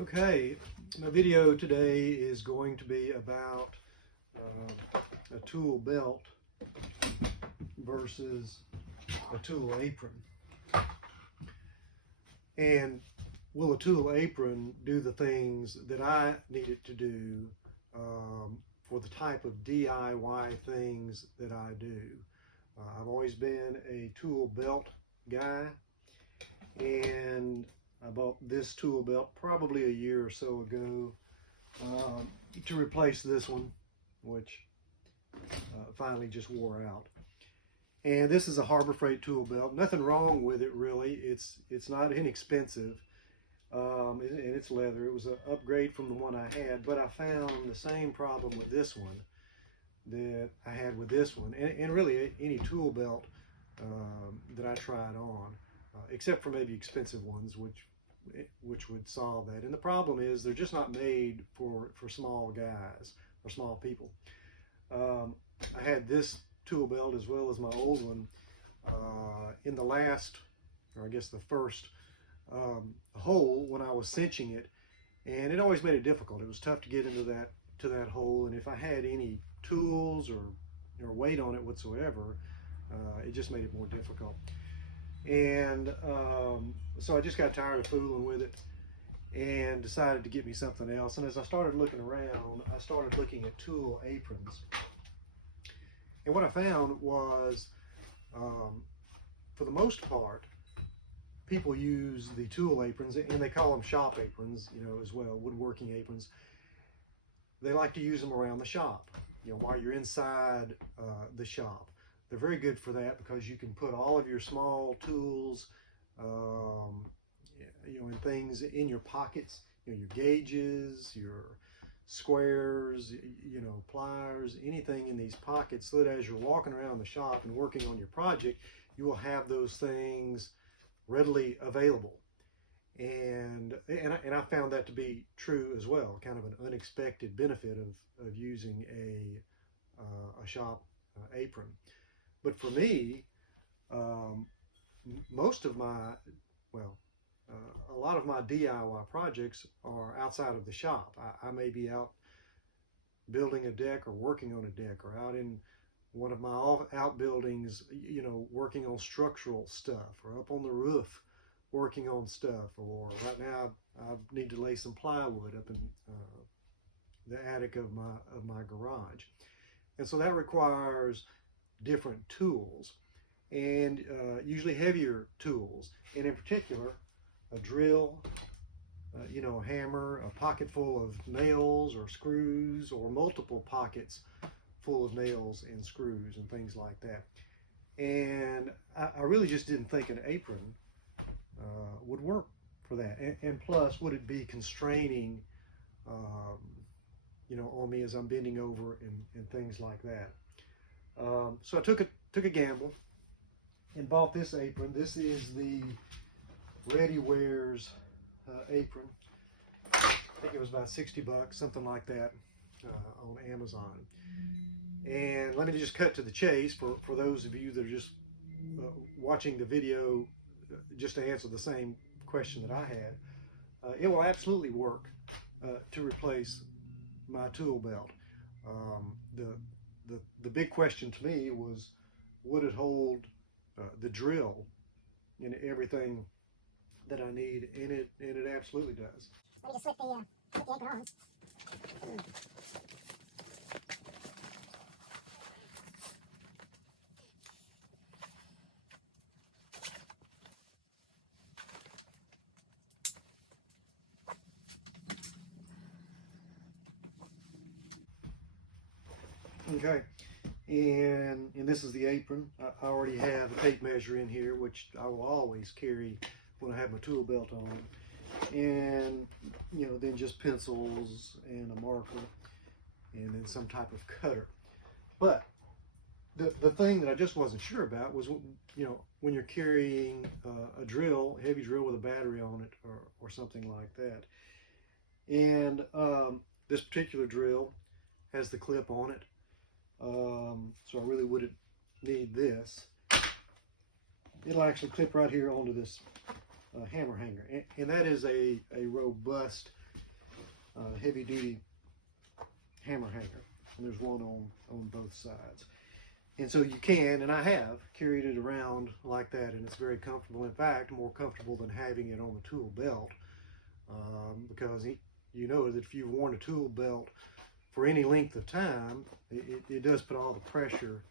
Okay, my video today is going to be about a tool belt versus a tool apron. And will a tool apron do the things that I need it to do for the type of DIY things that I do? I've always been a tool belt guy, and I bought this tool belt probably a year or so ago to replace this one, which finally just wore out. And this is a Harbor Freight tool belt. Nothing wrong with it really. It's not inexpensive, and it's leather. It was an upgrade from the one I had, but I found the same problem with this one that I had with this one, and really any tool belt that I tried on, except for maybe expensive ones, which would solve that. And the problem is they're just not made for small guys or small people. I had this tool belt as well as my old one in the last, or I guess the first hole when I was cinching it, and it always made it difficult. It was tough to get into that hole, and if I had any tools or weight on it whatsoever, it just made it more difficult. And so I just got tired of fooling with it and decided to get me something else. And as I started looking around, I started looking at tool aprons. And what I found was, for the most part, people use the tool aprons, and they call them shop aprons, as well, woodworking aprons. They like to use them around the shop, while you're inside the shop. They're very good for that because you can put all of your small tools, and things in your pockets, your gauges, your squares, pliers, anything in these pockets, so that as you're walking around the shop and working on your project, you will have those things readily available. And I found that to be true as well, kind of an unexpected benefit of using a shop apron. But for me, most of my, a lot of my DIY projects are outside of the shop. I may be out building a deck or working on a deck, or out in one of my outbuildings, working on structural stuff, or up on the roof working on stuff, or right now I need to lay some plywood up in the attic of my garage. And so that requires different tools, and usually heavier tools, and in particular a drill, a hammer, a pocket full of nails or screws, or multiple pockets full of nails and screws and things like that. And I really just didn't think an apron would work for that, and plus, would it be constraining on me as I'm bending over and things like that. So I took a gamble and bought this apron. This is the Readywares apron. I think it was about 60 bucks, something like that, on Amazon. And let me just cut to the chase for those of you that are just watching the video, just to answer the same question that I had. It will absolutely work to replace my tool belt. The big question to me was, would it hold the drill and everything that I need? And it absolutely does. Let me just slip the apron on. Okay, and this is the apron. I already have a tape measure in here, which I will always carry when I have my tool belt on, and then just pencils and a marker, and then some type of cutter. But the thing that I just wasn't sure about was, when you're carrying a drill, a heavy drill with a battery on it, or something like that. And this particular drill has the clip on it. So I really wouldn't need this. It'll actually clip right here onto this hammer hanger, and that is a robust heavy duty hammer hanger, and there's one on both sides. And so you can, and I have, carried it around like that, and it's very comfortable. In fact, more comfortable than having it on the tool belt, because you know that if you've worn a tool belt for any length of time, it does put all the pressure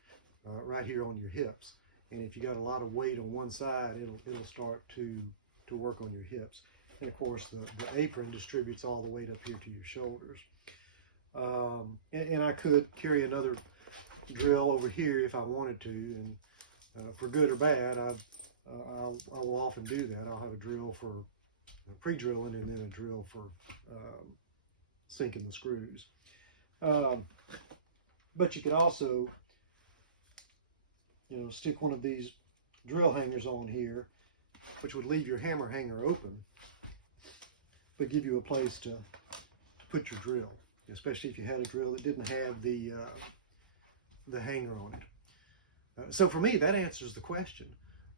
right here on your hips. And if you got a lot of weight on one side, it'll start to work on your hips. And of course, the apron distributes all the weight up here to your shoulders. And I could carry another drill over here if I wanted to, and for good or bad, I will often do that. I'll have a drill for pre-drilling and then a drill for sinking the screws. But you could also, stick one of these drill hangers on here, which would leave your hammer hanger open, but give you a place to put your drill, especially if you had a drill that didn't have the hanger on it. So for me, that answers the question.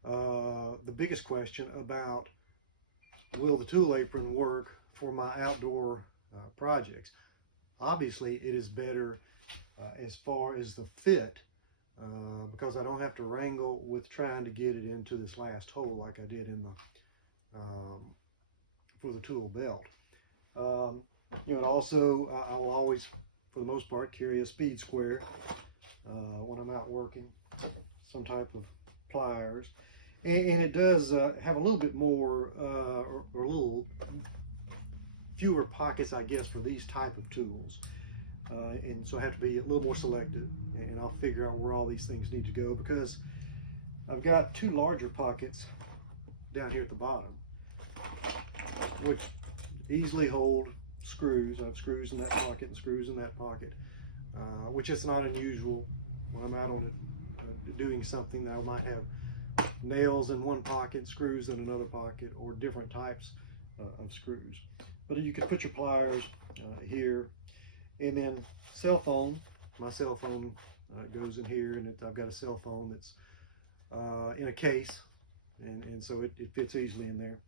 The biggest question about will the tool apron work for my outdoor projects? Obviously, it is better as far as the fit, because I don't have to wrangle with trying to get it into this last hole like I did in the for the tool belt. And also I will always, for the most part, carry a speed square when I'm out working, some type of pliers, and it does have a little bit more or a little fewer pockets, I guess, for these type of tools, and so I have to be a little more selective, and I'll figure out where all these things need to go, because I've got two larger pockets down here at the bottom, which easily hold screws. I have screws in that pocket and screws in that pocket, which is not unusual when I'm out on it doing something that I might have nails in one pocket, screws in another pocket, or different types of screws. But you can put your pliers here, and then my cell phone goes in here, and I've got a cell phone that's in a case, and so it fits easily in there.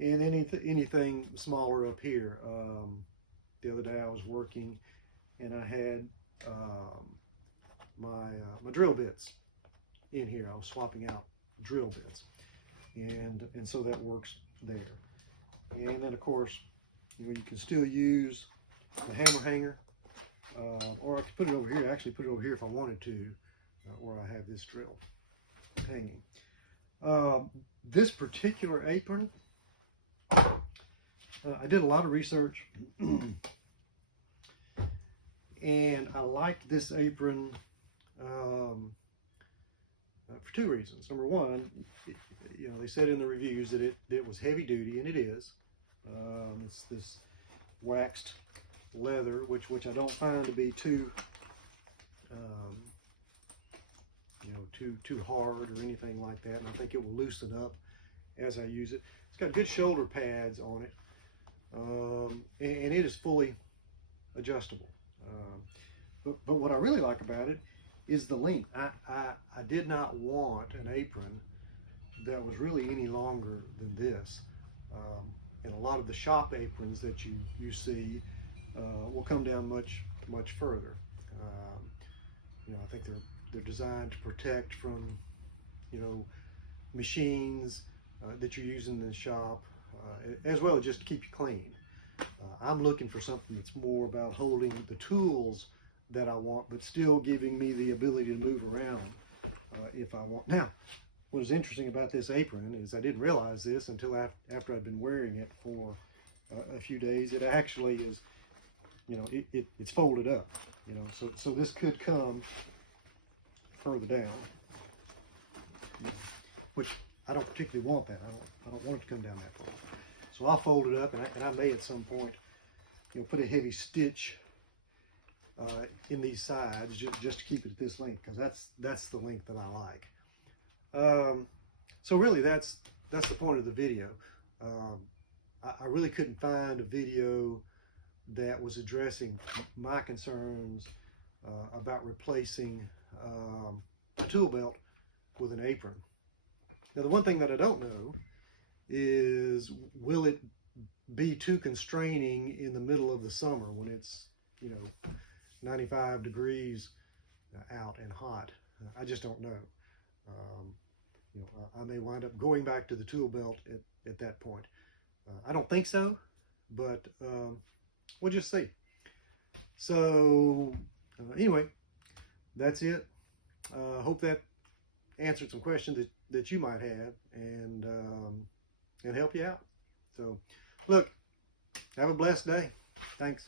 And anything smaller up here. The other day I was working, and I had my drill bits in here. I was swapping out drill bits, and so that works there. And then of course, you can still use the hammer hanger, or I could put it over here. Actually, put it over here if I wanted to, where I have this drill hanging. This particular apron, I did a lot of research, and I liked this apron for two reasons. Number one, they said in the reviews that it was heavy duty, and it is. It's this waxed leather, which I don't find to be too too hard or anything like that, and I think it will loosen up as I use it. It's got good shoulder pads on it, and it is fully adjustable. But what I really like about it is the length. I did not want an apron that was really any longer than this. And a lot of the shop aprons that you see will come down much further. I think they're designed to protect from machines that you're using in the shop, as well as just to keep you clean. I'm looking for something that's more about holding the tools that I want, but still giving me the ability to move around if I want. Now, what is interesting about this apron is I didn't realize this until after I'd been wearing it for a few days. It actually is, it's folded up, so this could come further down, which I don't particularly want that. I don't want it to come down that far. So I'll fold it up, and I may at some point, put a heavy stitch in these sides just to keep it at this length, because that's the length that I like. So really, that's the point of the video. I really couldn't find a video that was addressing my concerns about replacing a tool belt with an apron. Now, the one thing that I don't know is, will it be too constraining in the middle of the summer when it's, 95 degrees out and hot. I just don't know. I may wind up going back to the tool belt at that point. I don't think so, but we'll just see. So anyway, that's it. Hope that answered some questions that you might have and help you out. So look, have a blessed day. Thanks.